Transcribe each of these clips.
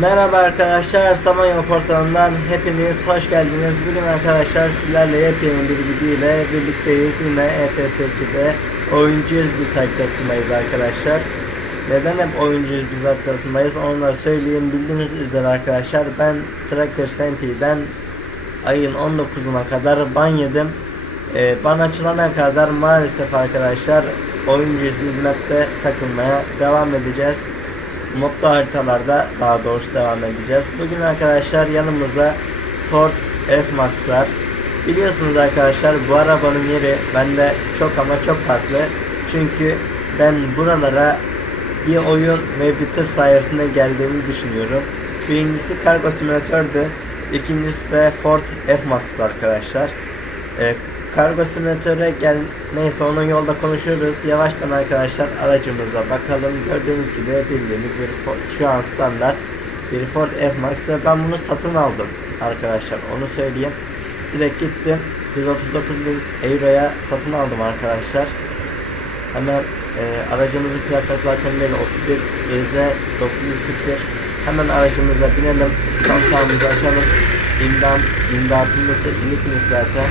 Merhaba arkadaşlar, Samanyolu portalından hepiniz hoş geldiniz. Bugün arkadaşlar sizlerle yepyeni bir video ile birlikteyiz. Yine E ETS2'de oyuncuyuz biz haritasındayız arkadaşlar. Neden hep oyuncuyuz biz haritasındayız onu da söyleyeyim. Bildiğiniz üzere arkadaşlar ben Tracker Senti'den ayın 19'una kadar ban yedim. Ee, ban açılana kadar maalesef arkadaşlar oyuncuyuz biz map'te takılmaya devam edeceğiz modlu haritalarda daha doğrusu devam edeceğiz. Bugün arkadaşlar yanımızda Ford F-Max var. Biliyorsunuz arkadaşlar bu arabanın yeri bende çok ama çok farklı. Çünkü ben buralara bir oyun ve bir tır sayesinde geldiğimi düşünüyorum. Birincisi Cargo Simulator'dı. İkincisi de Ford F-Max'tı arkadaşlar. Ee, Kargo simülatöre gel neyse onun yolda konuşuyoruz. Yavaştan arkadaşlar aracımıza bakalım. Gördüğünüz gibi bildiğimiz bir şu an standart bir Ford F-Max ve ben bunu satın aldım arkadaşlar. Onu söyleyeyim. Direkt gittim. 139 bin euroya satın aldım arkadaşlar. Hemen e, aracımızın plakası zaten belli 31 IZ 941. Hemen aracımıza binelim. Kontağımızı açalım. İmdam, imdatımız da inikmiş zaten.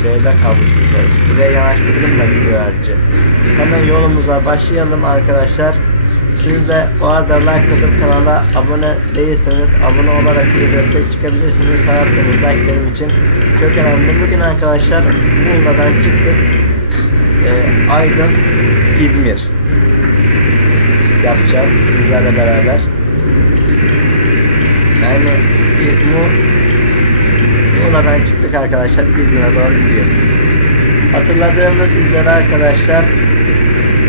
Kalmış vites. R'ye yanaştırdım da video harici. Hemen yolumuza başlayalım arkadaşlar. Siz de o arada like atıp kanala abone değilseniz abone olarak bir destek çıkabilirsiniz. Hayatınız like için çok önemli. Bugün arkadaşlar Muğla'dan çıktık. Ee, Aydın, İzmir yapacağız sizlerle beraber. Yani e, Mu Muğla'dan çıktık arkadaşlar İzmir'e doğru gidiyoruz. Hatırladığımız üzere arkadaşlar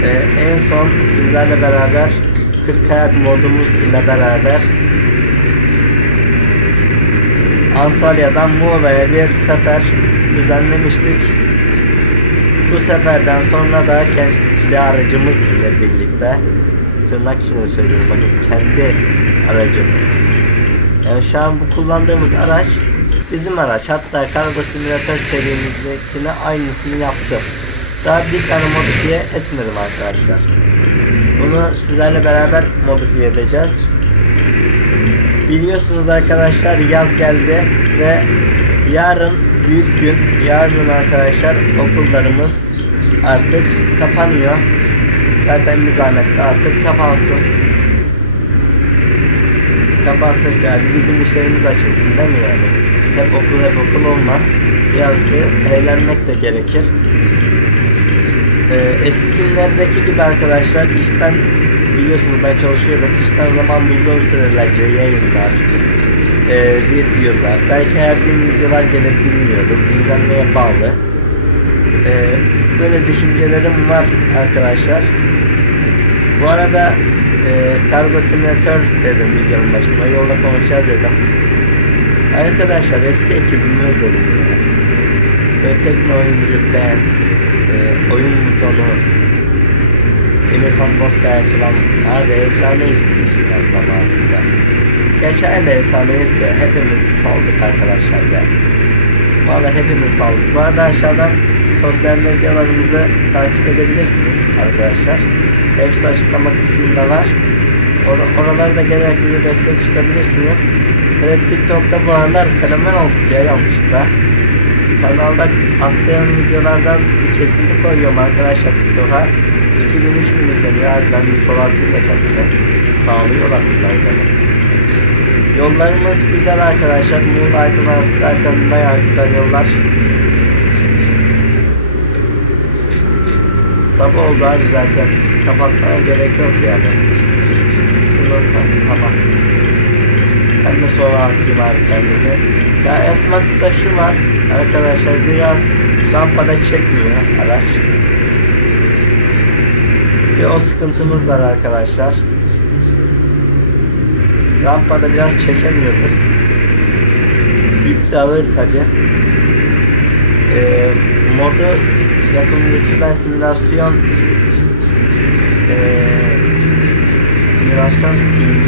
e, en son sizlerle beraber 40 kayak modumuz ile beraber Antalya'dan Muğla'ya bir sefer düzenlemiştik. Bu seferden sonra da kendi aracımız ile birlikte tırnak içinde söylüyorum bakın kendi aracımız. Yani şu an bu kullandığımız araç bizim araç. Hatta Kargo Simulator serimizdekine aynısını yaptım. Daha bir tane modifiye etmedim arkadaşlar. Bunu sizlerle beraber modifiye edeceğiz. Biliyorsunuz arkadaşlar yaz geldi ve yarın büyük gün. Yarın arkadaşlar okullarımız artık kapanıyor. Zaten bir zahmet artık kapansın. Kapansın ki yani bizim işlerimiz açılsın değil mi yani? Hep okul hep okul olmaz. Biraz da eğlenmek de gerekir. Ee, eski günlerdeki gibi arkadaşlar işten biliyorsunuz ben çalışıyorum. İşten zaman bulduğum sürelerce yayınlar, e, videolar, belki her gün videolar gelir bilmiyorum. İzlenmeye bağlı. Ee, böyle düşüncelerim var arkadaşlar. Bu arada e, Kargo Simulator dedim videonun başında. Yolda konuşacağız dedim. Arkadaşlar eski ekibimi özledim ya. Böyle tekno oyuncu ben, e, oyun butonu, Emirhan Bozkaya falan abi efsaneydi düşünler zamanında. Gerçi hala efsaneyiz de hepimiz bir saldık arkadaşlar ya. Valla hepimiz saldık. Bu arada aşağıdan sosyal medyalarımızı takip edebilirsiniz arkadaşlar. Hepsi açıklama kısmında var. Or oralarda gelerek bize destek çıkabilirsiniz. Evet TikTok'ta bu aralar fenomen olduk ya yanlışlıkla. Kanalda attığım videolardan kesinti koyuyorum arkadaşlar TikTok'a. 2000-3000 izleniyor abi ben bir sol atayım da kendime. Sağlıyorlar bunlar beni. Yollarımız güzel arkadaşlar. Muğla Aydın arası zaten bayağı güzel yollar. Sabah oldu abi zaten. Kapatmaya gerek yok yani. Ha, tamam. Ben de sola atayım abi kendimi. Ya F-Max'ta şu var arkadaşlar biraz rampada çekmiyor araç. Bir o sıkıntımız var arkadaşlar. Rampada biraz çekemiyoruz. Yük de ağır tabi. Ee, modu yapımcısı ben simülasyon ee, simülasyon TV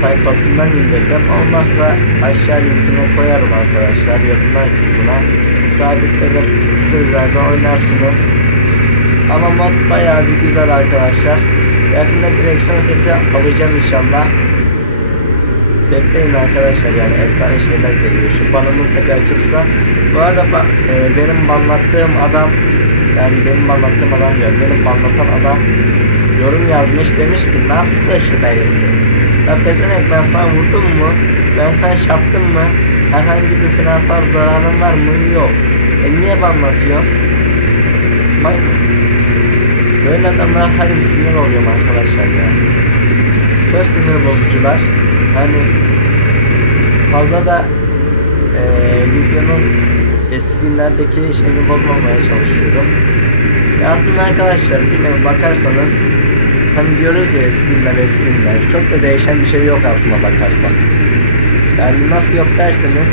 sayfasından indirdim. Olmazsa aşağı linkine koyarım arkadaşlar yorumlar kısmına. Sabitlerim sizler de oynarsınız. Ama mod bayağı bir güzel arkadaşlar. Yakında direksiyon seti alacağım inşallah. Bekleyin arkadaşlar yani efsane şeyler geliyor. Şu banımız da bir açılsa. Bu arada bak e, benim anlattığım adam yani benim anlattığım adam diyorum. Benim anlatan adam yorum yazmış demiş ki nasıl şu dayısı? Ya pezenek ben sana vurdum mu? Ben sana çarptım mı? Herhangi bir finansal zararın var mı? Yok. E niye anlatıyor? Maymun. Böyle adamlar her bir sinir oluyorum arkadaşlar ya. Çok sinir bozucular. Hani fazla da eee videonun eski günlerdeki şeyini bozmamaya çalışıyorum. Ya aslında arkadaşlar bir bakarsanız hani diyoruz ya eski günler eski günler çok da değişen bir şey yok aslında bakarsan. Yani nasıl yok derseniz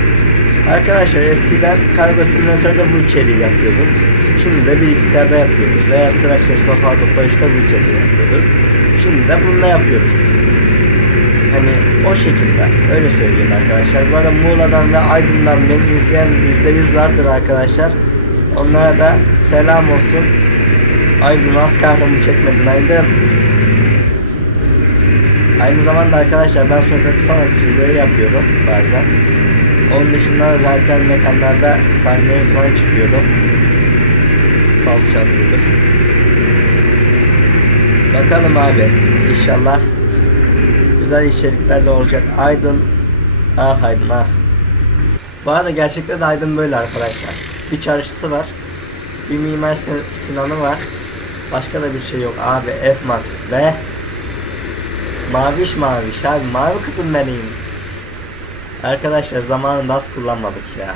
arkadaşlar eskiden kargo simülatörde bu içeriği yapıyorduk. Şimdi de bilgisayarda yapıyoruz veya traktör sofa başta bu içeriği yapıyorduk. Şimdi de bununla yapıyoruz. Hani o şekilde öyle söyleyeyim arkadaşlar. Bu arada Muğla'dan ve Aydın'dan beni izleyen %100 vardır arkadaşlar. Onlara da selam olsun. Aydın az kahrımı çekmedin Aydın. Aynı zamanda arkadaşlar ben sokak sanatçılığı yapıyorum bazen. Onun dışında da zaten mekanlarda sahneye falan çıkıyorum. Saz çalıyoruz. Bakalım abi. İnşallah güzel içeriklerle olacak. Aydın. Ah Aydın ah. Bu arada gerçekten de Aydın böyle arkadaşlar. Bir çarşısı var. Bir Mimar Sin- Sinan'ı var. Başka da bir şey yok abi. F-Max ve Maviş maviş abi. Mavi kızım benim. Arkadaşlar zamanında az kullanmadık ya.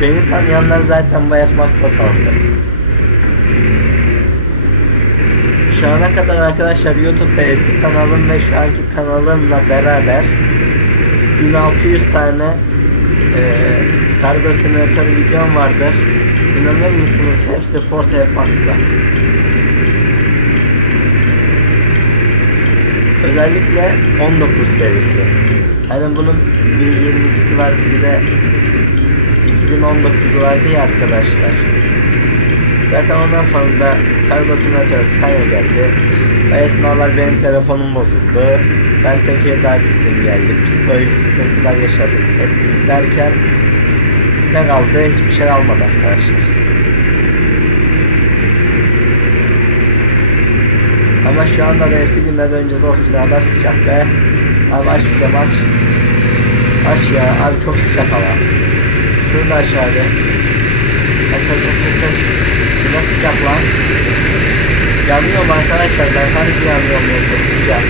Beni tanıyanlar zaten bu F-Max'la tanıdı. Şu ana kadar arkadaşlar YouTube'da eski kanalım ve şu anki kanalımla beraber 1600 tane eee kargo simülatör videom vardır. İnanır mısınız hepsi Ford F-Max'la. Özellikle 19 serisi. Hani bunun bir 22'si vardı bir de 2019'u vardı ya arkadaşlar. Zaten ondan sonra da kargo simülatörü Scania geldi. O esnalar benim telefonum bozuldu. Ben Tekirdağ gittim geldim. Psikolojik sıkıntılar yaşadık ettik derken ne kaldı? Hiçbir şey kalmadı arkadaşlar. Ama şu anda da eski günler döneceğiz of ne kadar sıcak be. Abi aç şu camı aç. Aç ya abi çok sıcak hava. Şunu da aç abi. Aç aç aç aç aç. Nasıl sıcak lan? Yanıyorum arkadaşlar ben harbi yanıyorum ya çok sıcak.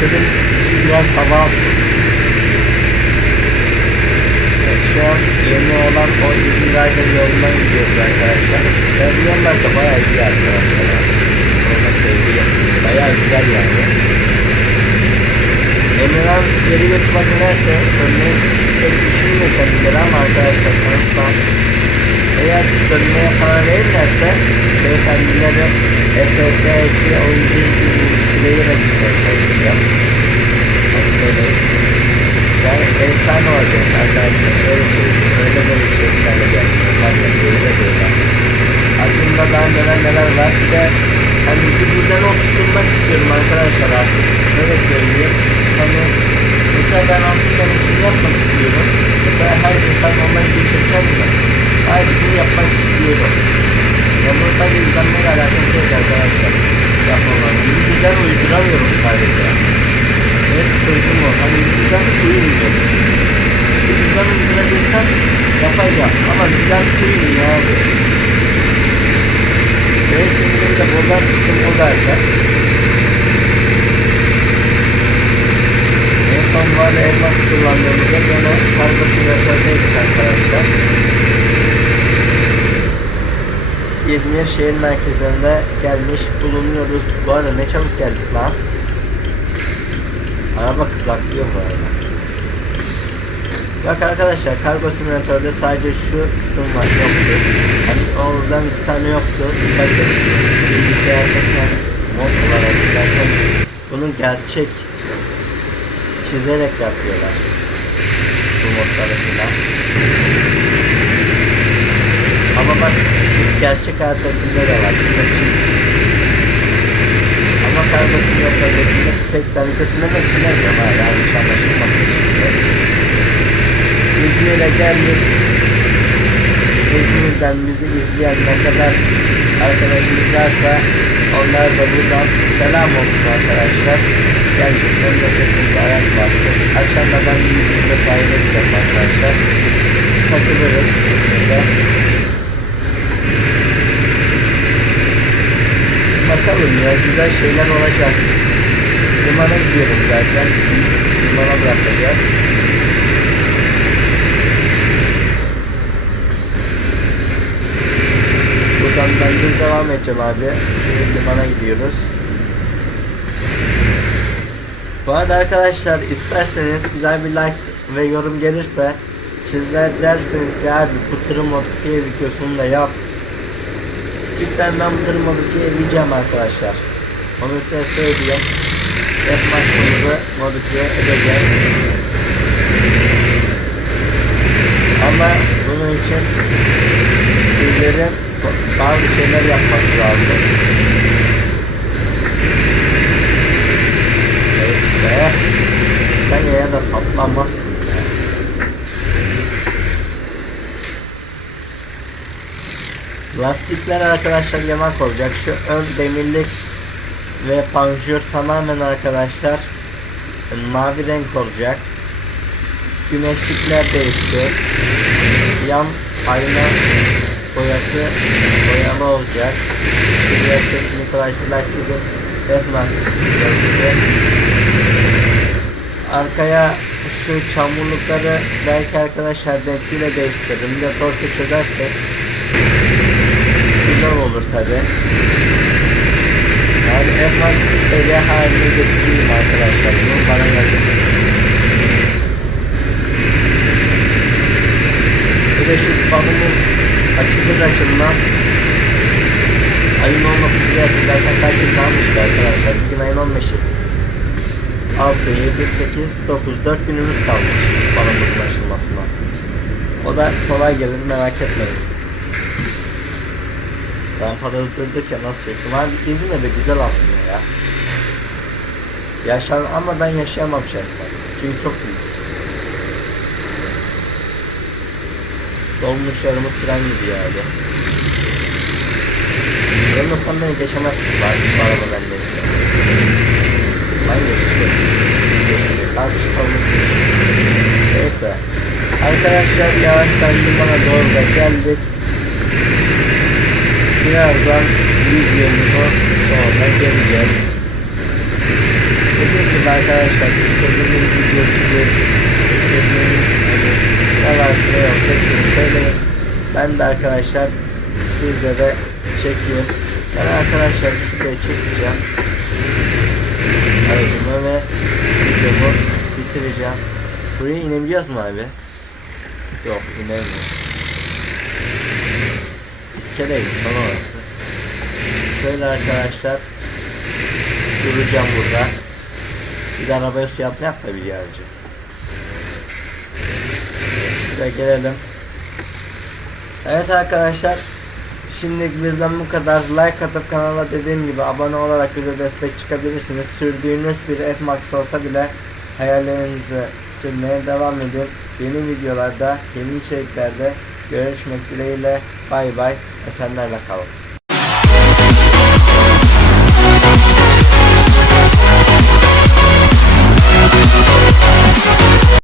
Dedim içi biraz hava alsın. Evet, şu an yeni olan o İzmir Aydın yolundan gidiyoruz arkadaşlar. Ve bu yollar da bayağı iyi arkadaşlar. Onu söyleyeyim. Bayağı güzel yani. Emirhan geri YouTube'a dönerse dönmeyi düşünmüyor kendileri ama arkadaşlar sanırsam eğer dönmeye karar verirlerse beyefendileri ETS 2 oyuncu player'a gitmeye çalışacağız. Onu söyleyeyim. Yani efsane olacak arkadaşlar. Öyle söyleyeyim. Öyle böyle içeriklerle gelmiyor. Var ya böyle böyle. Aklımda daha neler neler var. Bir de hani düzen oturtmak istiyorum arkadaşlar artık. Öyle söyleyeyim. Hani mesela ben hani şunu yapmak istiyorum. Mesela her insan ondan geçeceğim mi? Hayır bunu yapmak istiyorum. Ya bunu sadece izlenmeyle alakalı değil arkadaşlar. Yapmamam. Bir düzen uyduramıyorum sadece. Evet sıkıntım o. Hani uymuyor. Bir düzen uydurabilsem yapacağım. Ama düzen uymuyor abi. Benim sinirimi de bozan kısım o. En son bu arada elmas kullandığımızda gene kargo simülatördeydik arkadaşlar. İzmir şehir merkezinde gelmiş bulunuyoruz. Bu arada ne çabuk geldik lan. Araba kızaklıyor bu arada. Bak arkadaşlar kargo simülatörde sadece şu kısım var yoktu. Hani oradan iki tane yoktu. Bakın mod olarak zaten bunu gerçek çizerek yapıyorlar. Bu modları filan. Ama bak gerçek hayattakinde de var. Bunda çift. Ama kardeşim yok ötekinde tek tane kötülemek için demiyorum ha. Yanlış anlaşılmasın şimdi. İzmir'e geldik. İzmir'den bizi izleyen ne kadar arkadaşımız varsa onlara da buradan selam olsun arkadaşlar. Geldik memleketimize ayak bastık. Akşam da ben İzmir'de sahile gidelim arkadaşlar. Takılırız İzmir'de. Bakalım ya güzel şeyler olacak. Limana gidiyorum zaten. Limana bırakacağız. Buradan ben düz devam edeceğim abi. Çünkü limana gidiyoruz. Bu arada arkadaşlar isterseniz güzel bir like ve yorum gelirse sizler derseniz ki abi bu tırı modifiye videosunu da yap. Cidden ben bu tırı modifiye edeceğim arkadaşlar. Onu size söyleyeyim. Maksimumuzu modifiye edeceğiz. Ama bunun için sizlerin bazı şeyler yapması lazım. Evet be. Scania'ya da saplanmazsın be. Lastikler arkadaşlar yanak olacak. Şu ön demirlik ve panjur tamamen arkadaşlar mavi renk olacak. Güneşlikler değişecek. Yan ayna boyası boyalı olacak. Nikolaj Laki'de F-Max yazısı. Arkaya şu çamurlukları belki arkadaşlar renkliyle değiştiririm. Bir de torsu çözersek olur tabi. Yani F-Max seri haline getireyim arkadaşlar. Bunu bana yazın. Bir de şu balımız açılır açılmaz ayın 19'u gelsin zaten kaç gün kalmıştı arkadaşlar bugün ayın 15'i 6, 7, 8, 9, 4 günümüz kalmış balımızın açılmasına o da kolay gelir merak etmeyin Rampaları durduk ya nasıl çektim abi İzmir'de güzel aslında ya Yaşan ama ben yaşayamam şahsen çünkü çok büyük Dolmuşlarımız fren gidiyor abi. Ben olsam beni geçemezsin bari bu araba bende. Ben geçtim. Geçtim. Kalkış dolmuş. Neyse. Arkadaşlar yavaştan limana doğru da geldik. Birazdan videomuzu sonra geleceğiz. Dediğim gibi arkadaşlar istediğiniz video gibi istediğiniz hani var ne yok hepsini söyleyin. Ben de arkadaşlar sizlere çekeyim. Ben arkadaşlar şuraya çekeceğim. Aracımı ve videomu bitireceğim. Buraya inebiliyoruz mu abi? Yok inemiyoruz. İskeleymiş son orası. Şöyle arkadaşlar duracağım burada. Bir de arabaya su yapmayak da bir yerce. Şuraya gelelim. Evet arkadaşlar. Şimdi bizden bu kadar. Like atıp kanala dediğim gibi abone olarak bize destek çıkabilirsiniz. Sürdüğünüz bir F-Max olsa bile hayallerinizi sürmeye devam edin. Yeni videolarda, yeni içeriklerde görüşmek dileğiyle. Bay bay. escena del arcador